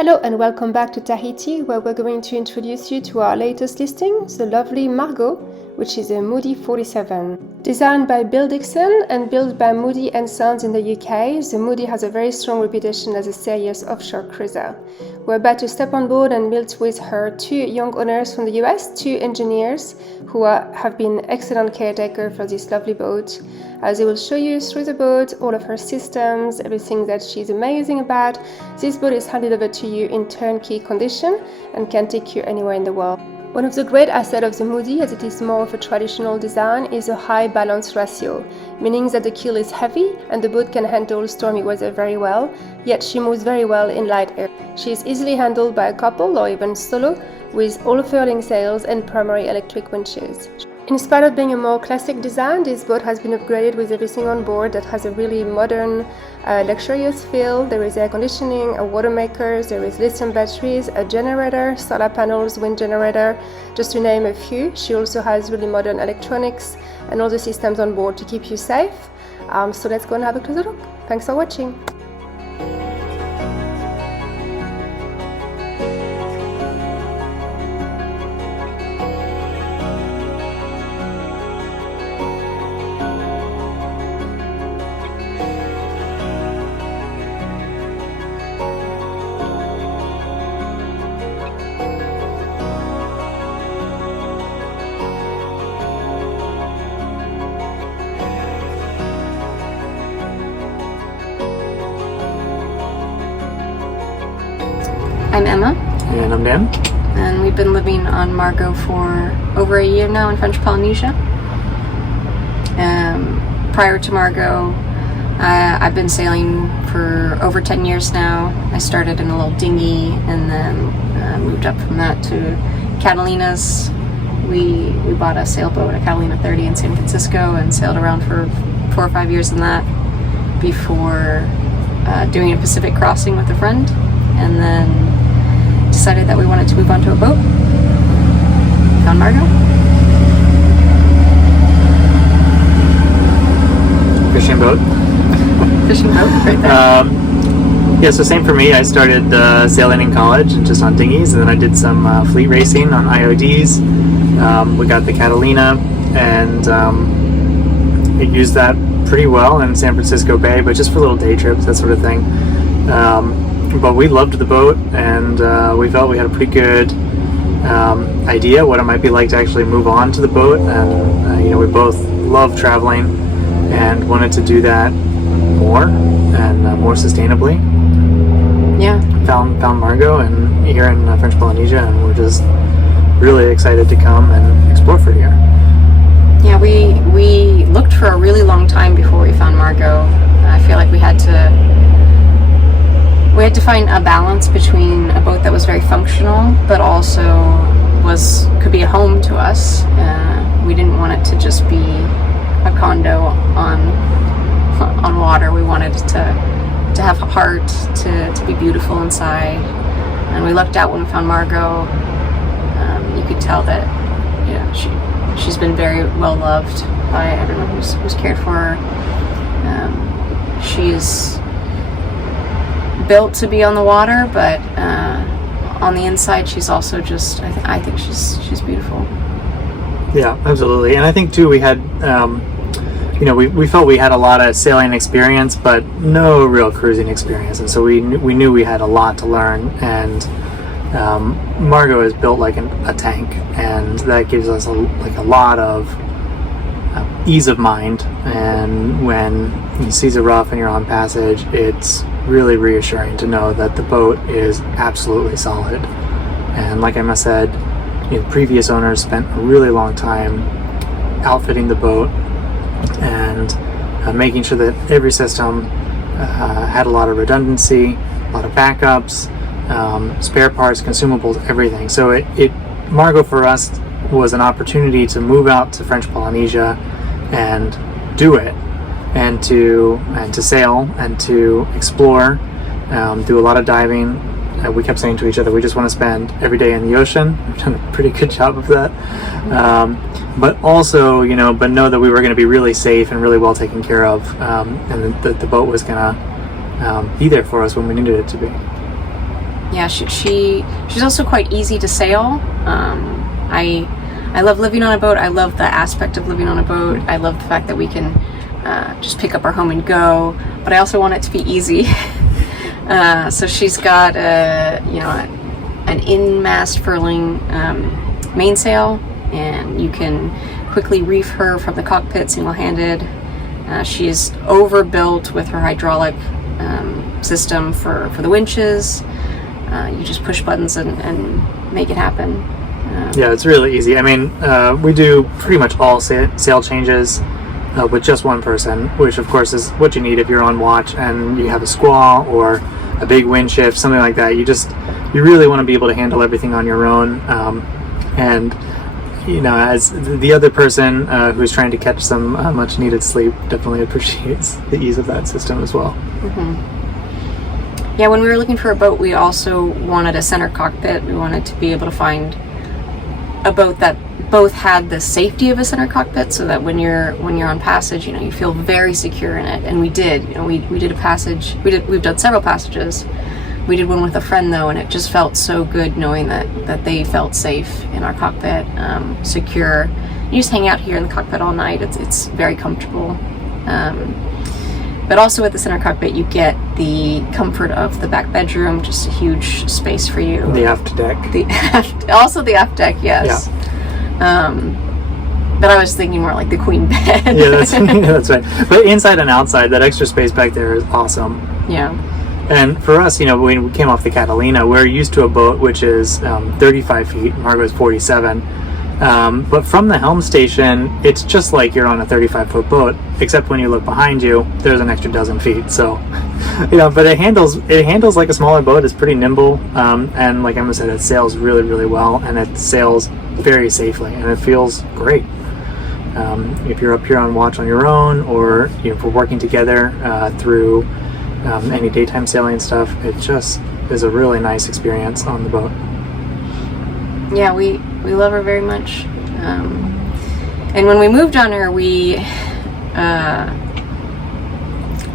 Hello and welcome back to Tahiti, where we're going to introduce you to our latest listing, the lovely Margot, which is a Moody 47. Designed by Bill Dixon and built by Moody and Sons in the UK, the Moody has a very strong reputation as a serious offshore cruiser. We're about to step on board and meet with her two young owners from the US, two engineers who have been excellent caretaker for this lovely boat. They will show you through the boat, all of her systems, everything that she's amazing about. This boat is handed over to you in turnkey condition and can take you anywhere in the world. One of the great assets of the Moody, as it is more of a traditional design, is a high balance ratio, meaning that the keel is heavy and the boat can handle stormy weather very well, yet she moves very well in light air. She is easily handled by a couple or even solo, with all furling sails and primary electric winches. In spite of being a more classic design, this boat has been upgraded with everything on board that has a really modern, luxurious feel. There is air conditioning, a watermaker, there is lithium batteries, a generator, solar panels, wind generator, just to name a few. She also has really modern electronics and all the systems on board to keep you safe. So let's go and have a closer look. Thanks for watching. I'm Emma. And I'm Dan. And we've been living on Margot for over a year now in French Polynesia. Prior to Margot, I've been sailing for over 10 years now. I started in a little dinghy and then moved up from that to Catalinas. We bought a sailboat, a Catalina 30 in San Francisco, and sailed around for 4 or 5 years in that before doing a Pacific crossing with a friend, and then decided that we wanted to move onto a boat. Found Margot. Fishing boat. Fishing boat, right there. Yeah, so same for me. I started sailing in college and just on dinghies, and then I did some fleet racing on IODs. We got the Catalina, and it used that pretty well in San Francisco Bay, but just for little day trips, that sort of thing. But we loved the boat, and we felt we had a pretty good idea what it might be like to actually move on to the boat. And we both love traveling and wanted to do that more and more sustainably. Yeah. Found Margot and here in French Polynesia, and we're just really excited to come and explore for a year. Yeah, we looked for a really long time before we found Margot. I feel like we had to find a balance between a boat that was very functional, but also could be a home to us. We didn't want it to just be a condo on water. We wanted it to have a heart, to be beautiful inside. And we lucked out when we found Margot. You could tell that she's been very well loved by everyone who's cared for her. She's built to be on the water, but on the inside she's also just I think she's beautiful. Yeah, absolutely. And I think too we had we felt we had a lot of sailing experience but no real cruising experience, and so we knew we had a lot to learn. And Margot is built like a tank, and that gives us a lot of ease of mind. And when you see the rough and you're on passage, it's really reassuring to know that the boat is absolutely solid. And like Emma said, previous owners spent a really long time outfitting the boat and making sure that every system had a lot of redundancy, a lot of backups, spare parts, consumables, everything. So Margot for us was an opportunity to move out to French Polynesia and do it, and to sail and to explore, do a lot of diving. We kept saying to each other, we just want to spend every day in the ocean. We've done a pretty good job of that. But also, but know that we were going to be really safe and really well taken care of, and that the boat was going to be there for us when we needed it to be. Yeah, she's also quite easy to sail. I love living on a boat. I love the aspect of living on a boat. I love the fact that we can just pick up our home and go, but I also want it to be easy. So she's got an in-mast furling mainsail, and you can quickly reef her from the cockpit single-handed. She is overbuilt with her hydraulic system for the winches. You just push buttons and make it happen. Yeah, it's really easy. I mean, we do pretty much all sail changes with just one person, which of course is what you need if you're on watch and you have a squall or a big wind shift, something like that. You really want to be able to handle everything on your own. And you know, as the other person who's trying to catch some much needed sleep definitely appreciates the ease of that system as well. Yeah, when we were looking for a boat, we also wanted a center cockpit. We wanted to be able to find a boat that both had the safety of a center cockpit, so that when you're on passage, you know, you feel very secure in it. And we did. You know, we did a passage. We've done several passages. We did one with a friend though, and it just felt so good knowing that they felt safe in our cockpit, secure. You just hang out here in the cockpit all night. It's very comfortable. But also at the center cockpit, you get the comfort of the back bedroom, just a huge space for you. The aft deck. Also the aft deck, yes. Yeah. But I was thinking more like the queen bed. Yeah, that's right. But inside and outside, that extra space back there is awesome. Yeah. And for us, you know, when we came off the Catalina, we're used to a boat which is 35 feet. Margot's 47. But from the helm station, it's just like you're on a 35-foot boat, except when you look behind you, there's an extra dozen feet. So, you know, but it handles like a smaller boat. It's pretty nimble, and like Emma said, it sails really, really well, and it sails very safely, and it feels great. If you're up here on watch on your own, or you know, if we're working together through any daytime sailing stuff, it just is a really nice experience on the boat. Yeah, we love her very much. And when we moved on her, we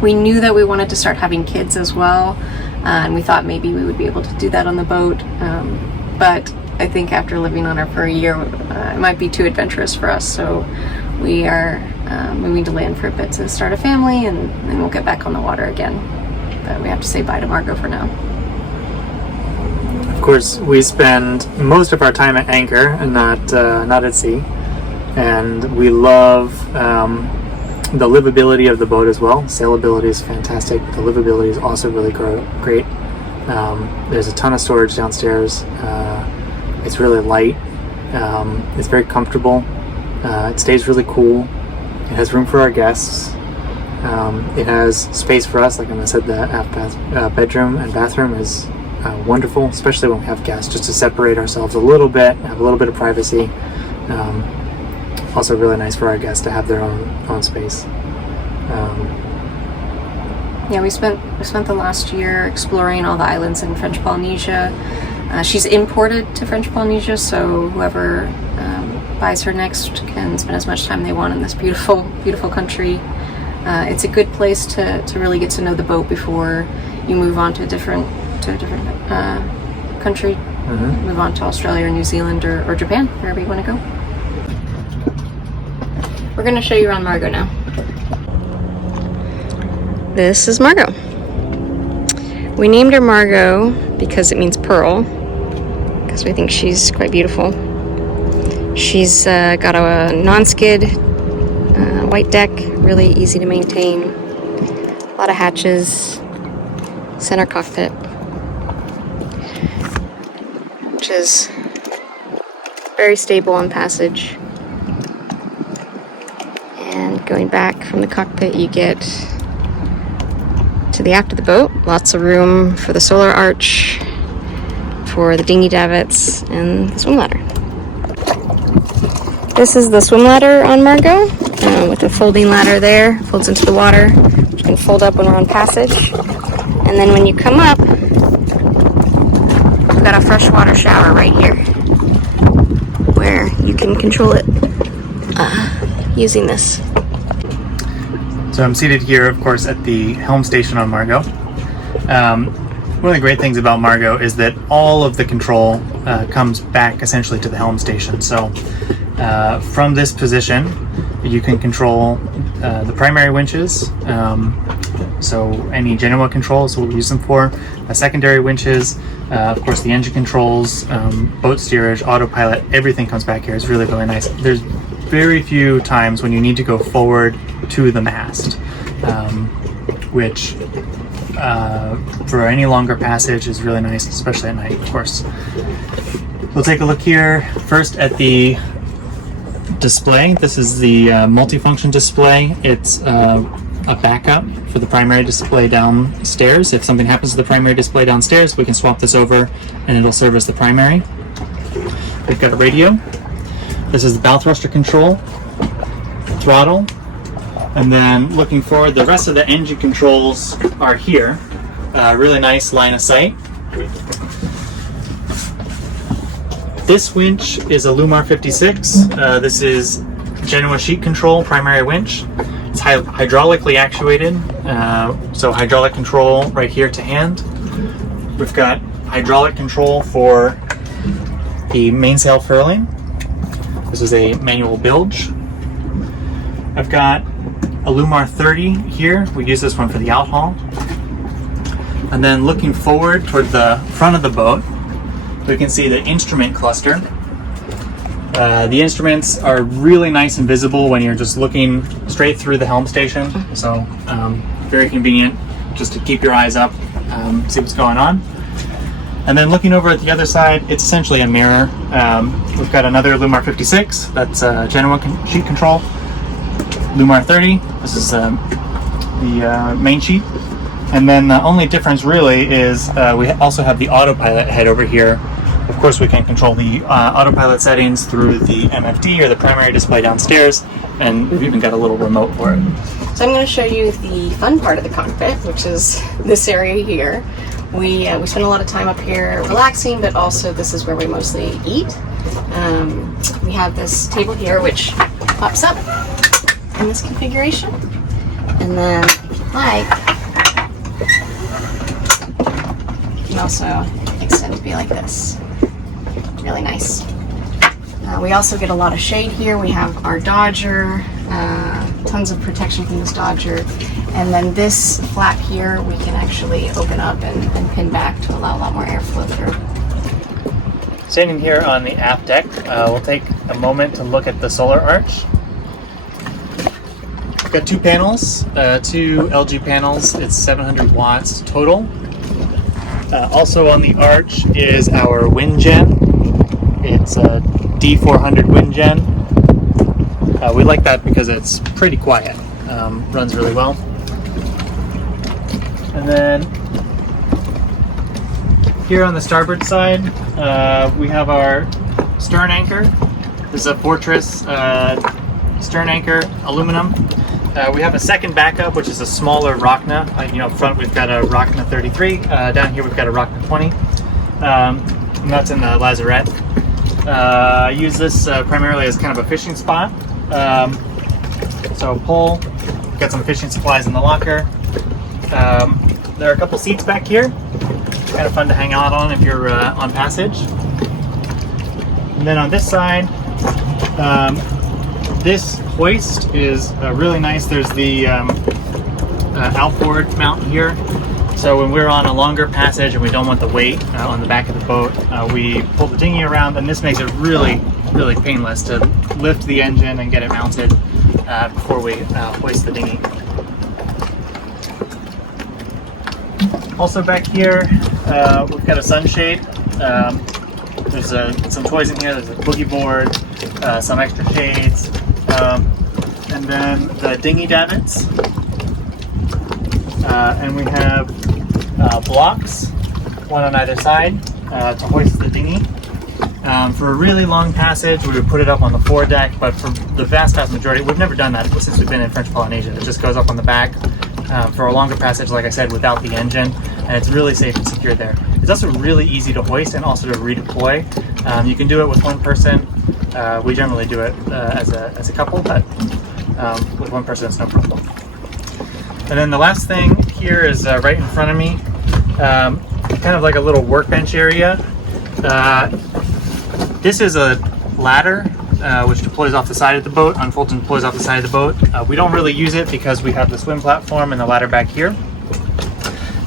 knew that we wanted to start having kids as well, and we thought maybe we would be able to do that on the boat. But I think after living on her for a year, it might be too adventurous for us. So we are moving to land for a bit to start a family, and then we'll get back on the water again. But we have to say bye to Margot for now. Of course, we spend most of our time at anchor and not at sea, and we love the livability of the boat as well. Sailability is fantastic. The livability is also really great. There's a ton of storage downstairs. It's really light. It's very comfortable. It stays really cool. It has room for our guests. It has space for us. Like I said, the aft bedroom and bathroom is wonderful, especially when we have guests, just to separate ourselves a little bit, have a little bit of privacy. Also really nice for our guests to have their own space. Yeah, we spent the last year exploring all the islands in French Polynesia. She's imported to French Polynesia, so whoever buys her next can spend as much time they want in this beautiful, beautiful country. It's a good place to really get to know the boat before you move on to a different country. Move on to Australia or New Zealand or Japan, wherever you want to go. We're going to show you around Margot now. This is Margot. We named her Margot because it means pearl, because we think she's quite beautiful. She's got a non-skid white deck, really easy to maintain, a lot of hatches, center cockpit, which is very stable on passage. And going back from the cockpit, you get to the aft of the boat. Lots of room for the solar arch, for the dinghy davits, and the swim ladder. This is the swim ladder on Margot, with a folding ladder there, folds into the water, which can fold up when we're on passage. And then when you come up, we've got a freshwater shower right here, where you can control it using this. So I'm seated here, of course, at the helm station on Margot. one of the great things about Margot is that all of the control comes back essentially to the helm station. So from this position, you can control the primary winches. So any Genoa controls, what we use them for. Secondary winches, of course the engine controls, boat steerage, autopilot, everything comes back here. It's really, really nice. There's very few times when you need to go forward to the mast, which for any longer passage is really nice, especially at night, of course. We'll take a look here first at the display. This is the multifunction display. It's a backup for the primary display downstairs. If something happens to the primary display downstairs, we can swap this over and it'll serve as the primary. We've got a radio. This is the bow thruster control, throttle, and then looking forward, the rest of the engine controls are here. Really nice line of sight. This winch is a Lumar 56. This is Genoa sheet control primary winch. It's hydraulically actuated, so hydraulic control right here to hand. We've got hydraulic control for the mainsail furling. This is a manual bilge. I've got a Lumar 30 here. We use this one for the out haul. And then looking forward toward the front of the boat, we can see the instrument cluster. The instruments are really nice and visible when you're just looking straight through the helm station. So very convenient just to keep your eyes up, see what's going on. And then looking over at the other side, it's essentially a mirror. We've got another Lumar 56, that's Genoa sheet control. Lumar 30, this is the main sheet. And then the only difference really is we also have the autopilot head over here. Of course, we can control the autopilot settings through the MFD or the primary display downstairs, and we've even got a little remote for it. So I'm going to show you the fun part of the cockpit, which is this area here. We spend a lot of time up here relaxing, but also this is where we mostly eat. We have this table here, which pops up in this configuration, and then if you like, you can also extend to be like this. Really nice. We also get a lot of shade here. We have our Dodger, tons of protection from this Dodger, and then this flap here we can actually open up and pin back to allow a lot more airflow through. Standing here on the aft deck, we'll take a moment to look at the solar arch. We've got two panels, two LG panels. It's 700 watts total. Also on the arch is our wind gen. It's a D400 wind gen. We like that because it's pretty quiet. Runs really well. And then here on the starboard side, we have our stern anchor. This is a Fortress stern anchor, aluminum. We have a second backup, which is a smaller Rocna. Up front we've got a Rocna 33. Down here we've got a Rocna 20. And that's in the lazarette. I use this primarily as kind of a fishing spot. So pole, got some fishing supplies in the locker. There are a couple seats back here. Kind of fun to hang out on if you're on passage. And then on this side, this hoist is really nice. There's the outboard mount here. So when we're on a longer passage and we don't want the weight on the back of the boat, we pull the dinghy around, and this makes it really, really painless to lift the engine and get it mounted before we hoist the dinghy. Also back here, we've got a sunshade. There's some toys in here. There's a boogie board, some extra shades, and then the dinghy davits. And we have blocks, one on either side, to hoist the dinghy. For a really long passage, we would put it up on the foredeck, but for the vast majority, we've never done that since we've been in French Polynesia. It just goes up on the back for a longer passage, like I said, without the engine, and it's really safe and secure there. It's also really easy to hoist and also to redeploy. You can do it with one person. We generally do it as a couple, but with one person it's no problem. And then the last thing here is right in front of me. kind of like a little workbench area. This is a ladder which deploys off the side of the boat, unfolds and deploys off the side of the boat. We don't really use it because we have the swim platform and the ladder back here.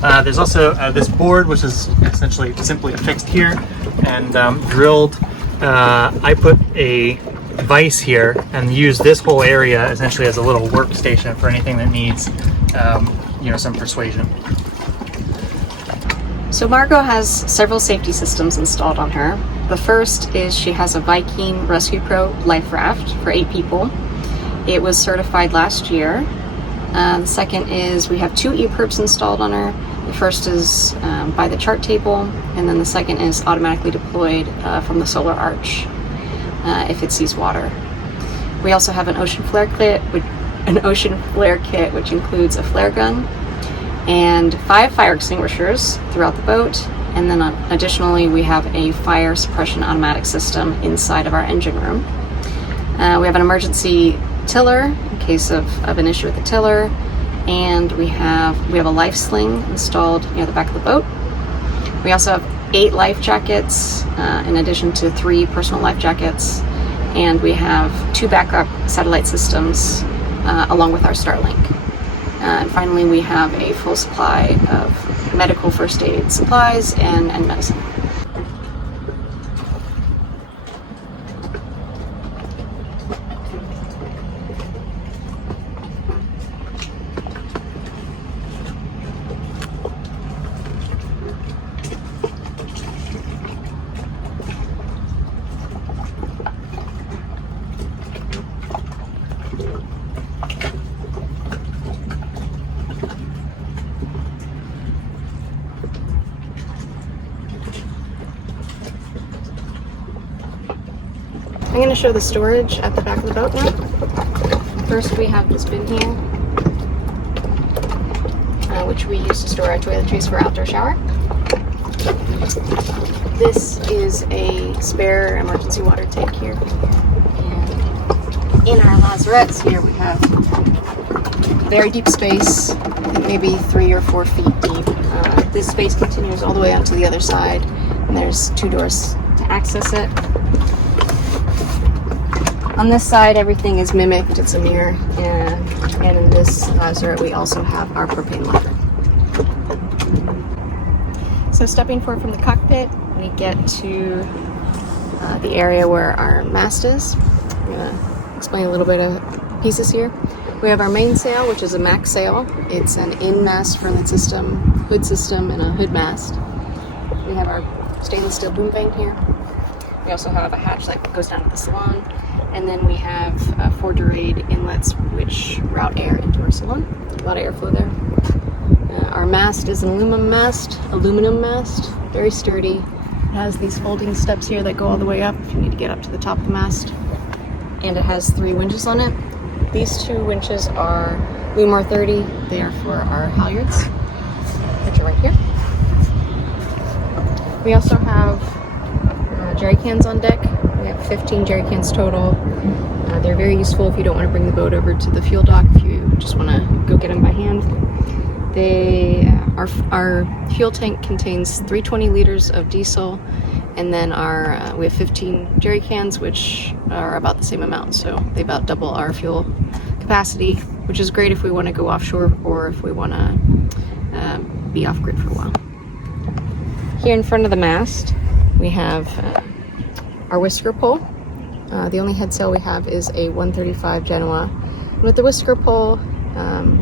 There's also this board, which is essentially simply affixed here and drilled. I put a vise here and use this whole area essentially as a little workstation for anything that needs you know, some persuasion. So Margot has several safety systems installed on her. The first is she has a Viking Rescue Pro life raft for 8 people. It was certified last year. The second is we have 2 e-perps installed on her. The first is by the chart table, and then the second is automatically deployed from the solar arch if it sees water. We also have an ocean flare kit, which includes a flare gun and 5 fire extinguishers throughout the boat. And then additionally, we have a fire suppression automatic system inside of our engine room. We have an emergency tiller in case of an issue with the tiller. And we have a life sling installed near the back of the boat. We also have 8 life jackets in addition to 3 personal life jackets. And we have 2 backup satellite systems along with our Starlink. And finally, we have a full supply of medical first aid supplies and medicine. I'm going to show the storage at the back of the boat now. First, we have this bin here, which we use to store our toiletries for outdoor shower. This is a spare emergency water tank here. And in our lazarettes here, we have very deep space, maybe 3 or 4 feet deep. This space continues all the way onto the other side, and there's 2 doors to access it. On this side, everything is mimicked. It's a mirror, and in this lazarette, we also have our propane locker. So stepping forward from the cockpit, we get to the area where our mast is. I'm going to explain a little bit of pieces here. We have our mainsail, which is a max sail. It's an in-mast furling system, hood system, and a hood mast. We have our stainless steel boom vane here. We also have a hatch that goes down to the salon. And then we have 4 Durade inlets which route air into our salon. A lot of airflow there. Our mast is an aluminum mast, very sturdy. It has these folding steps here that go all the way up if you need to get up to the top of the mast. And it has 3 winches on it. These 2 winches are Lumar 30. They are for our halyards, which are right here. We also have jerry cans on deck. We have 15 jerry cans total. They're very useful if you don't want to bring the boat over to the fuel dock, if you just want to go get them by hand. Our fuel tank contains 320 liters of diesel, and then we have 15 jerry cans, which are about the same amount, so they about double our fuel capacity, which is great if we want to go offshore or if we want to be off grid for a while. Here in front of the mast, we have our whisker pole. The only head sail we have is a 135 Genoa. And with the whisker pole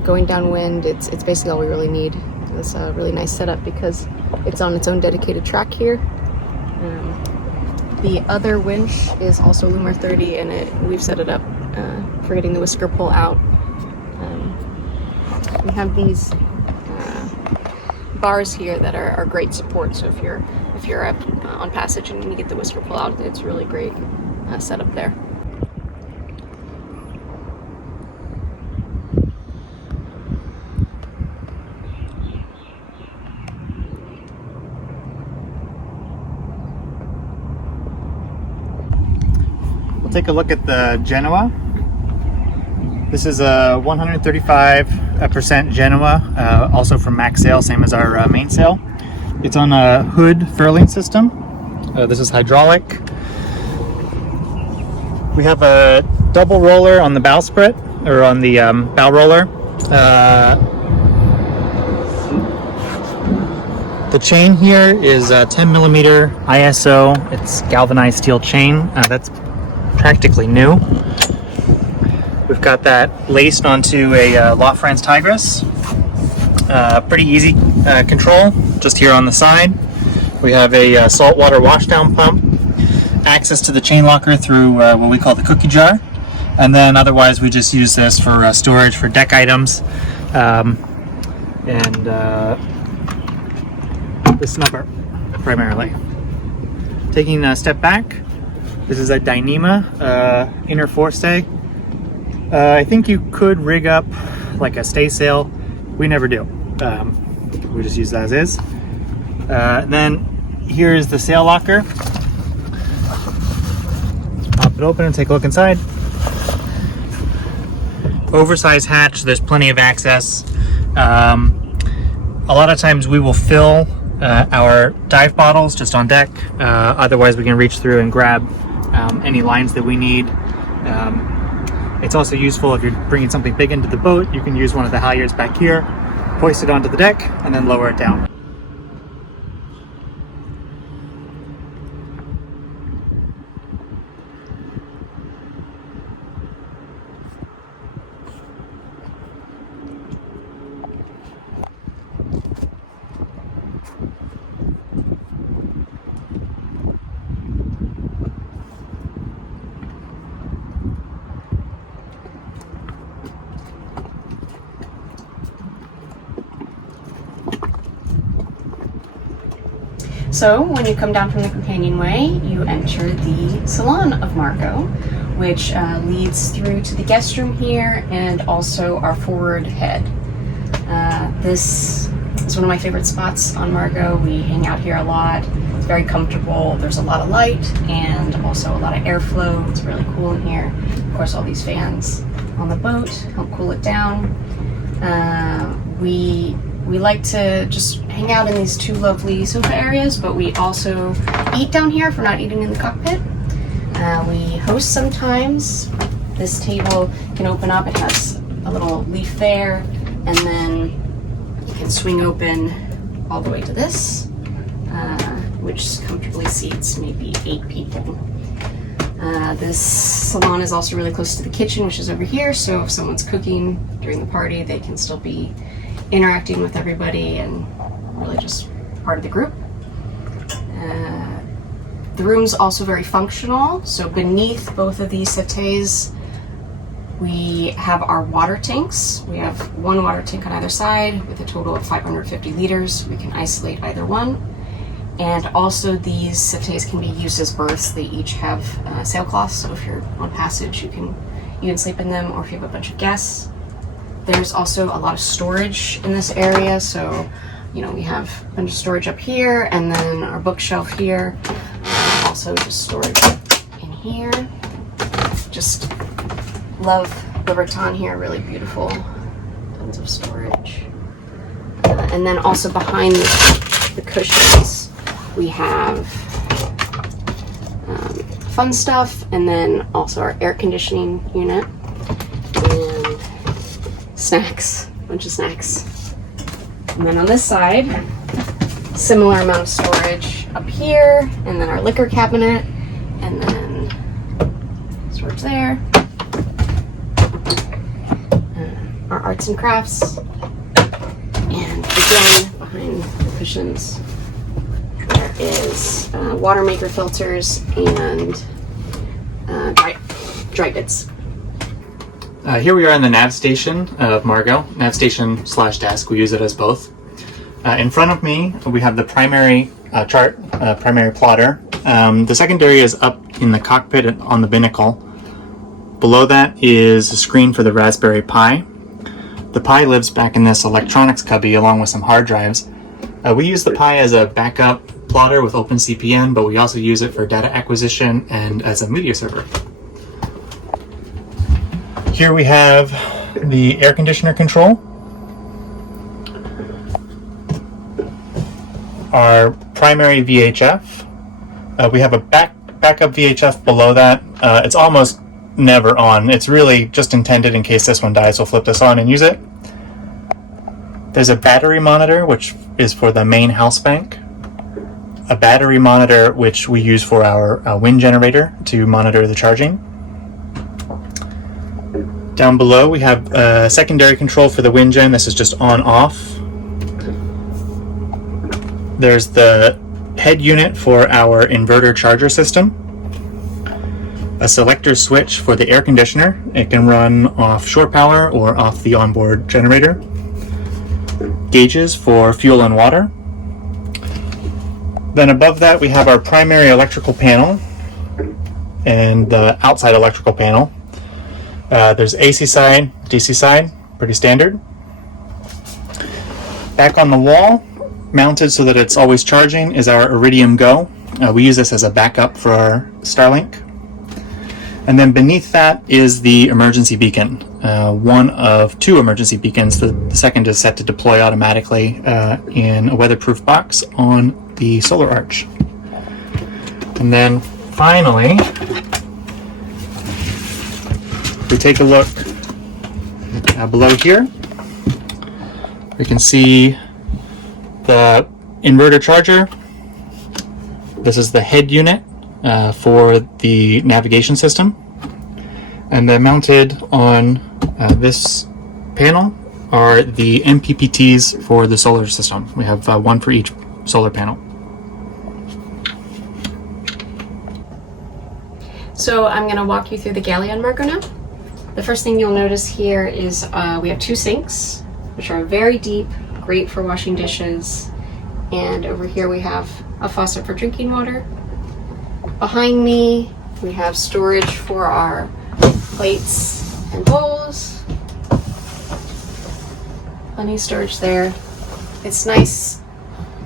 going downwind, it's basically all we really need. It's a really nice setup because it's on its own dedicated track here. The other winch is also Lumar 30, and we've set it up for getting the whisker pole out. We have these bars here that are great support, so if you're up on passage and you get the whisker pole out, it's really great setup there. We'll take a look at the Genoa. This is a 135% Genoa, also from max sail, same as our mainsail. It's on a hood furling system. This is hydraulic. We have a double roller on the bowsprit, or on the bow roller. The chain here is 10 millimeter ISO. It's galvanized steel chain. That's practically new. We've got that laced onto a LaFrance Tigris. Pretty easy control, just here on the side. We have a saltwater washdown pump, access to the chain locker through what we call the cookie jar, and then otherwise we just use this for storage for deck items, and the snubber primarily. Taking a step back, this is a Dyneema inner forestay. I think you could rig up like a staysail. We never do. We just use that as is. Then here is the sail locker. Pop it open and take a look inside. Oversized hatch, there's plenty of access. A lot of times we will fill our dive bottles just on deck. Otherwise we can reach through and grab any lines that we need. It's also useful if you're bringing something big into the boat. You can use one of the halyards back here, hoist it onto the deck, and then lower it down. So when you come down from the companionway, you enter the Salon of Margot, which leads through to the guest room here and also our forward head. This is one of my favorite spots on Margot. We hang out here a lot. It's very comfortable. There's a lot of light and also a lot of airflow. It's really cool in here. Of course, all these fans on the boat help cool it down. We like to just hang out in these two lovely sofa areas, but we also eat down here if we're not eating in the cockpit. We host sometimes. This table can open up. It has a little leaf there, and then you can swing open all the way to this, which comfortably seats maybe 8 people. This salon is also really close to the kitchen, which is over here, so if someone's cooking during the party, they can still be interacting with everybody and really just part of the group. The room's also very functional, so beneath both of these settees we have our water tanks. We have one water tank on either side with a total of 550 liters. We can isolate either one. And also these settees can be used as berths. They each have sailcloths, so if you're on passage you can sleep in them, or if you have a bunch of guests. There's also a lot of storage in this area, so we have a bunch of storage up here, and then our bookshelf here. Also just storage in here. Just love the rattan here, really beautiful. Tons of storage. And then also behind the cushions we have fun stuff, and then also our air conditioning unit. And snacks, a bunch of snacks. And then on this side, similar amount of storage up here, and then our liquor cabinet, and then storage there. Our arts and crafts, and again behind the cushions there is watermaker filters and dry goods. Here we are in the nav station of Margot, nav station / desk. We use it as both. In front of me, we have the primary chart, primary plotter. The secondary is up in the cockpit on the binnacle. Below that is a screen for the Raspberry Pi. The Pi lives back in this electronics cubby along with some hard drives. We use the Pi as a backup plotter with OpenCPN, but we also use it for data acquisition and as a media server. Here we have the air conditioner control, our primary VHF. We have a backup VHF below that. It's almost never on. It's really just intended in case this one dies, we'll flip this on and use it. There's a battery monitor, which is for the main house bank. A battery monitor, which we use for our wind generator to monitor the charging. Down below, we have a secondary control for the wind gen. This is just on-off. There's the head unit for our inverter charger system. A selector switch for the air conditioner. It can run off shore power or off the onboard generator. Gauges for fuel and water. Then above that we have our primary electrical panel and the outside electrical panel. There's AC side, DC side, pretty standard. Back on the wall, mounted so that it's always charging, is our Iridium Go. We use this as a backup for our Starlink. And then beneath that is the emergency beacon. One of two emergency beacons. The second is set to deploy automatically in a weatherproof box on the solar arch. And then finally, we take a look below here. We can see the inverter charger. This is the head unit for the navigation system, and then mounted on this panel are the MPPTs for the solar system. We have one for each solar panel. So I'm going to walk you through the Galley on Margot now. The first thing you'll notice here is we have two sinks, which are very deep, great for washing dishes. And over here we have a faucet for drinking water. Behind me, we have storage for our plates and bowls. Plenty of storage there. It's nice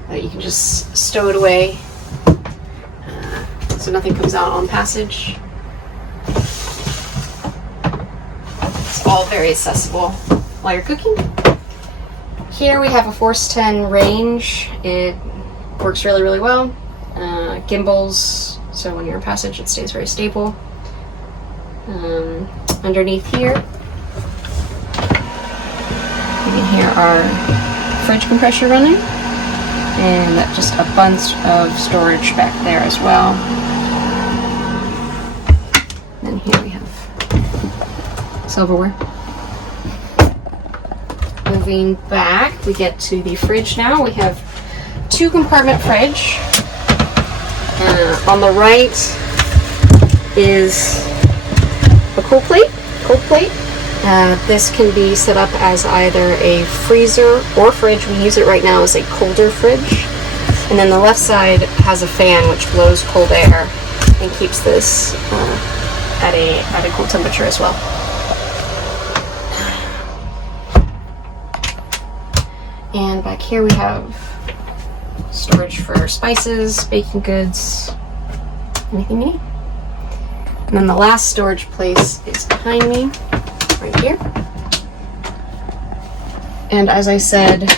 that you can just stow it away so nothing comes out on passage. It's all very accessible while you're cooking. Here we have a Force 10 range. It works really, really well. Gimbals, so when you're in passage it stays very stable. Underneath here you can hear our fridge compressor running, and just a bunch of storage back there as well. And here we have silverware. Moving back, we get to the fridge now. We have two compartment fridge. On the right is a cold plate. This can be set up as either a freezer or fridge. We use it right now as a colder fridge. And then the left side has a fan which blows cold air and keeps this at a cool temperature as well. And back here we have storage for spices, baking goods, anything you need. And then the last storage place is behind me, right here. And as I said,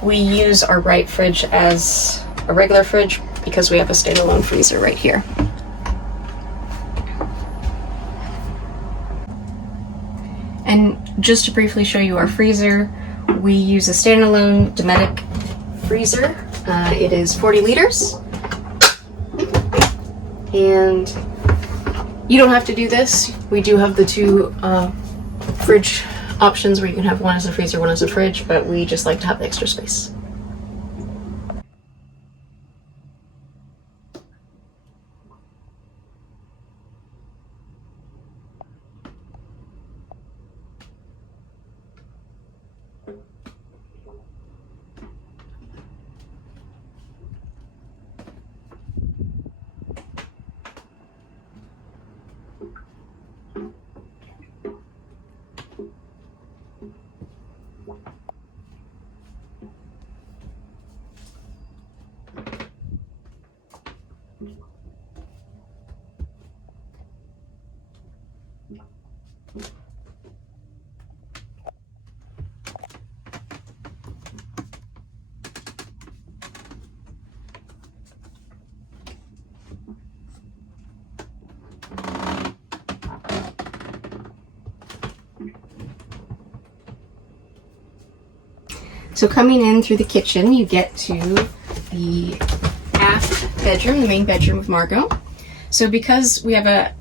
we use our right fridge as a regular fridge because we have a standalone freezer right here. And just to briefly show you our freezer, we use a standalone Dometic freezer. It is 40 liters. And you don't have to do this. We do have the two fridge options where you can have one as a freezer, one as a fridge, but we just like to have the extra space. So coming in through the kitchen, you get to the aft bedroom, the main bedroom of Margot. So because we have a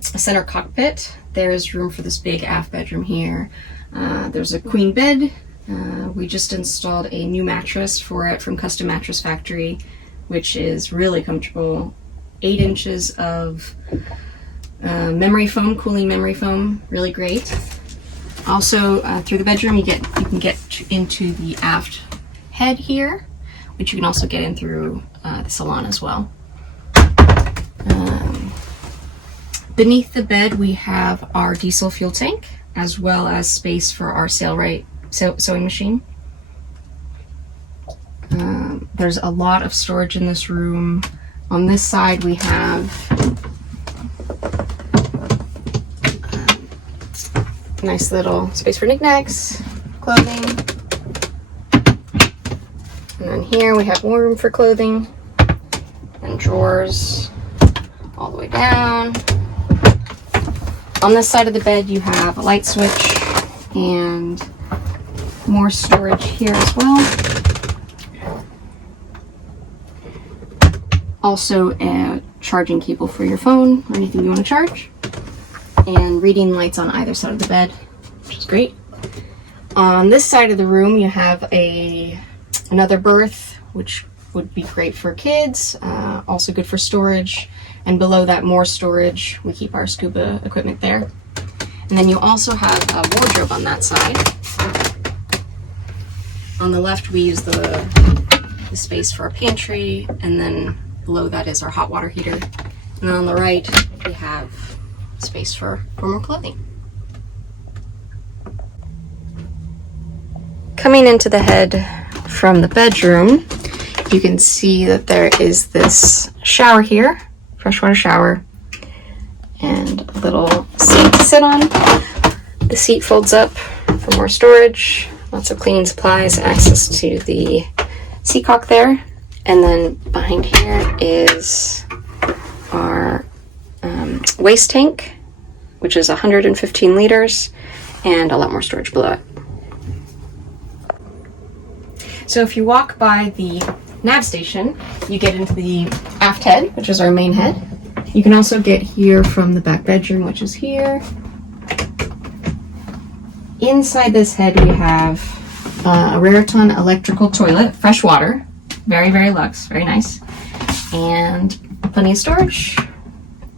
center cockpit, there's room for this big aft bedroom here. There's a queen bed. We just installed a new mattress for it from Custom Mattress Factory, which is really comfortable. 8 inches of memory foam, cooling memory foam, really great. Also, through the bedroom, you can get into the aft head here, which you can also get in through the salon as well. Beneath the bed, we have our diesel fuel tank, as well as space for our Sailrite sewing machine. There's a lot of storage in this room. On this side, we have a nice little space for knickknacks, clothing. And then here we have more room for clothing and drawers all the way down. On this side of the bed, you have a light switch and more storage here as well. Also a charging cable for your phone or anything you want to charge. And reading lights on either side of the bed, which is great. On this side of the room, you have another berth, which would be great for kids, also good for storage. And below that, more storage. We keep our scuba equipment there. And then you also have a wardrobe on that side. On the left, we use the space for our pantry, and then below that is our hot water heater. And then on the right, we have space for more clothing. Coming into the head from the bedroom, you can see that there is this shower here. Freshwater shower, and a little seat to sit on. The seat folds up for more storage, lots of cleaning supplies, access to the seacock there. And then behind here is our waste tank, which is 115 liters, and a lot more storage below it. So if you walk by the nav station, you get into the aft head, which is our main head. You can also get here from the back bedroom, which is here. Inside this head, we have a Rariton electrical toilet, fresh water, very, very luxe, very nice, and plenty of storage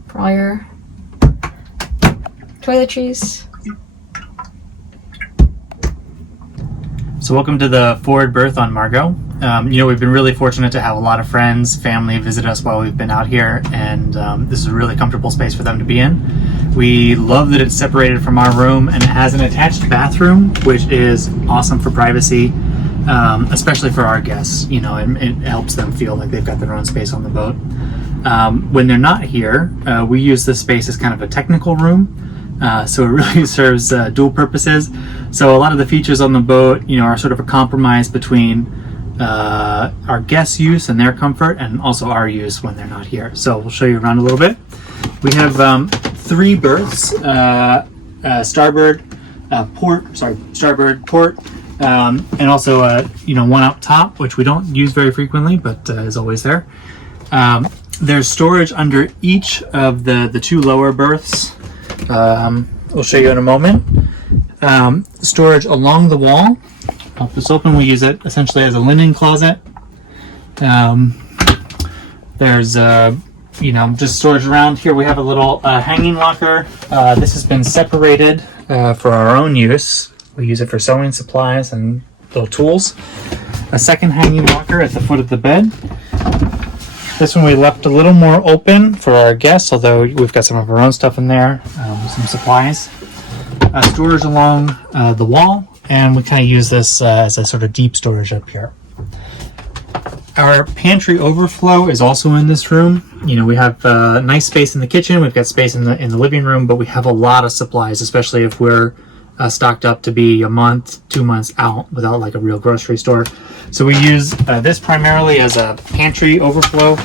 for all your toiletries. So welcome to the forward berth on Margot. We've been really fortunate to have a lot of friends, family visit us while we've been out here, and this is a really comfortable space for them to be in. We love that it's separated from our room, and it has an attached bathroom, which is awesome for privacy, especially for our guests. It helps them feel like they've got their own space on the boat. When they're not here, we use this space as kind of a technical room. So it really serves dual purposes. So a lot of the features on the boat, are sort of a compromise between our guests' use and their comfort, and also our use when they're not here. So we'll show you around a little bit. We have 3 berths: starboard, port, and also one up top, which we don't use very frequently, but is always there. There's storage under each of the 2 lower berths. We'll show you in a moment. Storage along the wall. Pop this open. We use it essentially as a linen closet. There's just storage around here. We have a little hanging locker. This has been separated for our own use. We use it for sewing supplies and little tools. A second hanging locker at the foot of the bed. This one we left a little more open for our guests, although we've got some of our own stuff in there, some supplies. Storage along the wall, and we kind of use this as a sort of deep storage up here. Our pantry overflow is also in this room. We have nice space in the kitchen, we've got space in the living room, but we have a lot of supplies, especially if we're stocked up to be a month, 2 months out without like a real grocery store. So we use this primarily as a pantry overflow,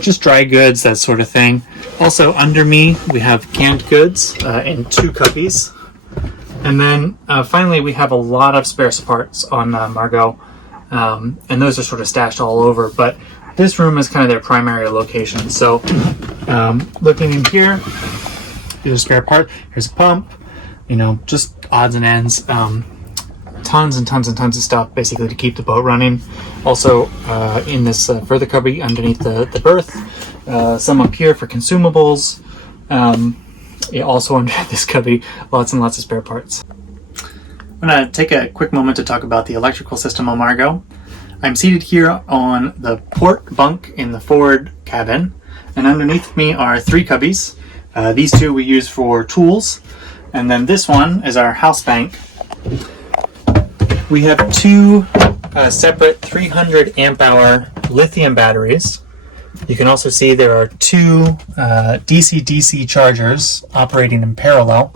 just dry goods, that sort of thing. Also under me, we have canned goods in 2 cubbies. And then finally, we have a lot of spare parts on Margot, and those are sort of stashed all over, but this room is kind of their primary location. So looking in here, here's a spare part, here's a pump, you know, just odds and ends. Tons and tons and tons of stuff basically to keep the boat running. Also in this further cubby underneath the berth, some up here for consumables. Yeah, also under this cubby, lots and lots of spare parts. I'm going to take a quick moment to talk about the electrical system on Margot. I'm seated here on the port bunk in the forward cabin, and underneath me are 3 cubbies. These 2 we use for tools, and then this one is our house bank. We have 2 separate 300 amp hour lithium batteries. You can also see there are 2 DC-DC chargers operating in parallel.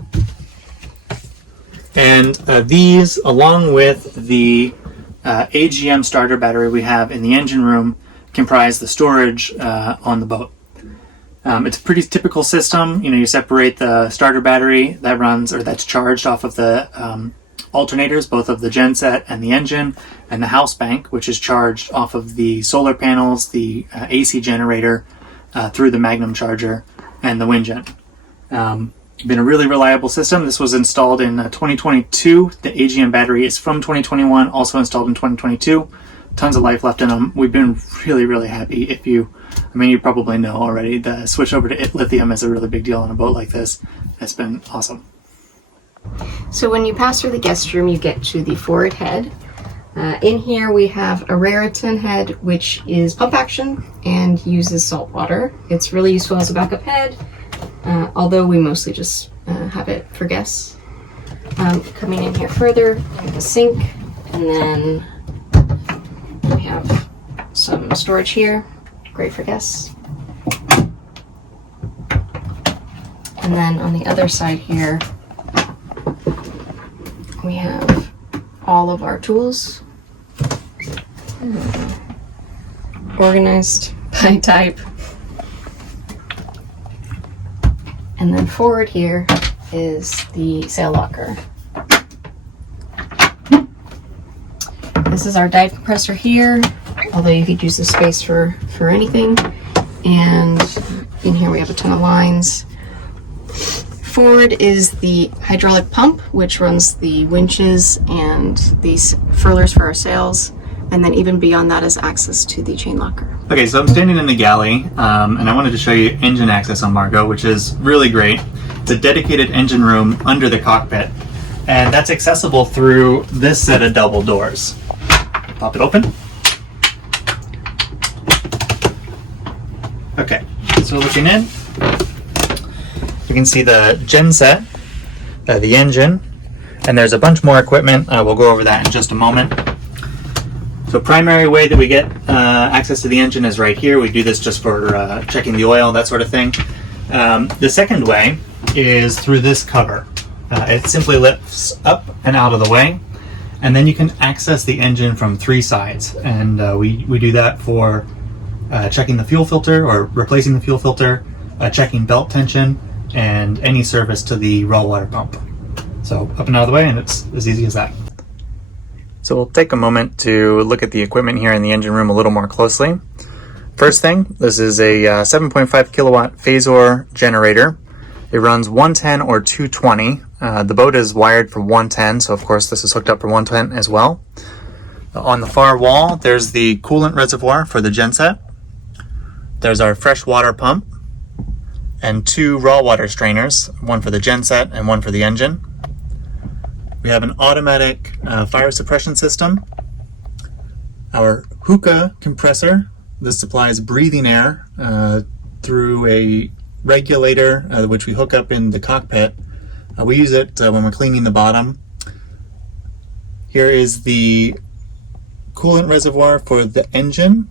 And these, along with the AGM starter battery we have in the engine room, comprise the storage on the boat. It's a pretty typical system. You know, you separate the starter battery that runs, or that's charged off of the alternators, both of the genset and the engine, and the house bank, which is charged off of the solar panels, the AC generator, through the Magnum charger, and the wind gen. Been a really reliable system. This was installed in 2022. The AGM battery is from 2021, also installed in 2022. Tons of life left in them. We've been really, really happy. You probably know already, the switch over to Lithium is a really big deal on a boat like this. It's been awesome. So when you pass through the guest room, you get to the forward head. In here we have a Raritan head, which is pump action and uses salt water. It's really useful as a backup head, although we mostly just have it for guests. Coming in here further, we have a sink, and then we have some storage here, great for guests. And then on the other side here, we have all of our tools organized by type. And then forward here is the sail locker. This is our dive compressor here, although you could use the space for anything. And in here we have a ton of lines. Forward is the hydraulic pump, which runs the winches and these furlers for our sails, and then even beyond that is access to the chain locker. Okay, so I'm standing in the galley, and I wanted to show you engine access on Margot, which is really great. It's a dedicated engine room under the cockpit, and that's accessible through this set of double doors. Pop it open. Okay, so looking in, you can see the genset, the engine, and there's a bunch more equipment. We'll go over that in just a moment. So primary way that we get access to the engine is right here. We do this just for checking the oil, that sort of thing. The second way is through this cover. It simply lifts up and out of the way, and then you can access the engine from 3 sides. And we do that for checking the fuel filter or replacing the fuel filter, checking belt tension, and any service to the raw water pump. So up and out of the way, and it's as easy as that. So we'll take a moment to look at the equipment here in the engine room a little more closely. First thing, this is a 7.5 kilowatt Phasor generator. It runs 110 or 220. The boat is wired for 110, so of course this is hooked up for 110 as well. On the far wall, there's the coolant reservoir for the genset. There's our fresh water pump, and 2 raw water strainers, one for the genset and one for the engine. We have an automatic fire suppression system. Our hookah compressor, this supplies breathing air through a regulator which we hook up in the cockpit. We use it when we're cleaning the bottom. Here is the coolant reservoir for the engine.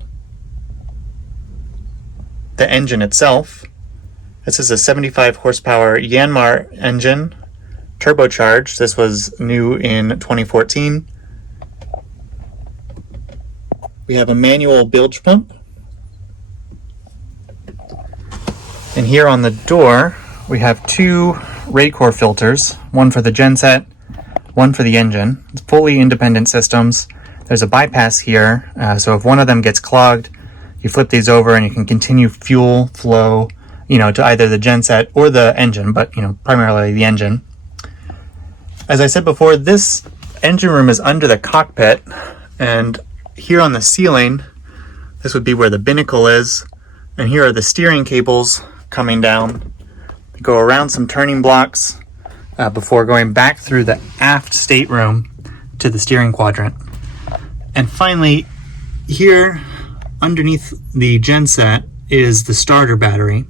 The engine itself. This is a 75 horsepower Yanmar engine, turbocharged. This was new in 2014. We have a manual bilge pump. And here on the door, we have 2 Raycor filters, one for the genset one for the engine. It's fully independent systems. There's a bypass here, so if one of them gets clogged, you flip these over and you can continue fuel flow, to either the genset or the engine, but primarily the engine. As I said before, this engine room is under the cockpit, and here on the ceiling, this would be where the binnacle is, and here are the steering cables coming down. They go around some turning blocks before going back through the aft stateroom to the steering quadrant. And finally, here underneath the genset is the starter battery.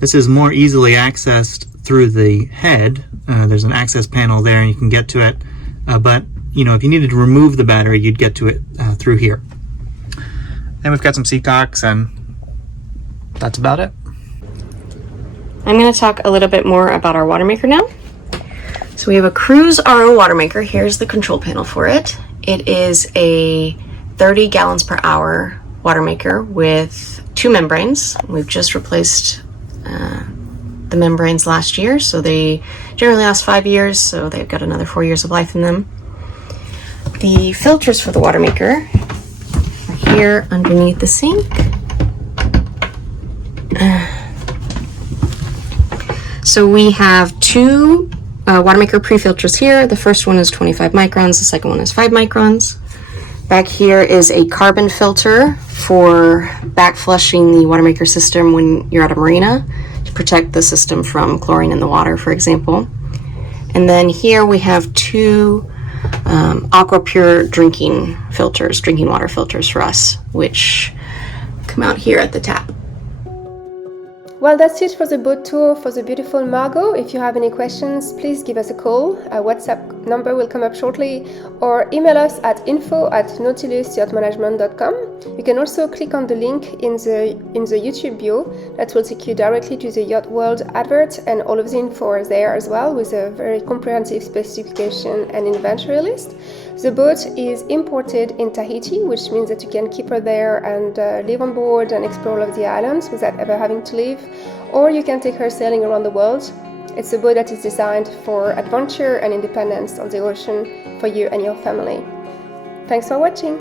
This is more easily accessed through the head. There's an access panel there and you can get to it. But if you needed to remove the battery, you'd get to it through here. And we've got some seatcocks, and that's about it. I'm going to talk a little bit more about our watermaker now. So we have a CruiseRO watermaker. Here's the control panel for it. It is a 30 gallons per hour watermaker with 2 membranes. We've just replaced the membranes last year, so they generally last 5 years, so they've got another 4 years of life in them. The filters for the watermaker are here underneath the sink. So we have 2 watermaker pre-filters here. The first one is 25 microns, the second one is 5 microns. Back here is a carbon filter for back flushing the watermaker system when you're at a marina to protect the system from chlorine in the water, for example. And then here we have 2 Aqua Pure drinking water filters for us, which come out here at the tap. Well, that's it for the boat tour for the beautiful Margot. If you have any questions, please give us a call. Our WhatsApp number will come up shortly, or email us at info@nautilusyachtmanagement.com. You can also click on the link in the YouTube bio that will take you directly to the Yacht World advert, and all of the info is there as well, with a very comprehensive specification and inventory list. The boat is imported in Tahiti, which means that you can keep her there and live on board and explore all of the islands without ever having to leave, or you can take her sailing around the world. It's a boat that is designed for adventure and independence on the ocean for you and your family. Thanks for watching!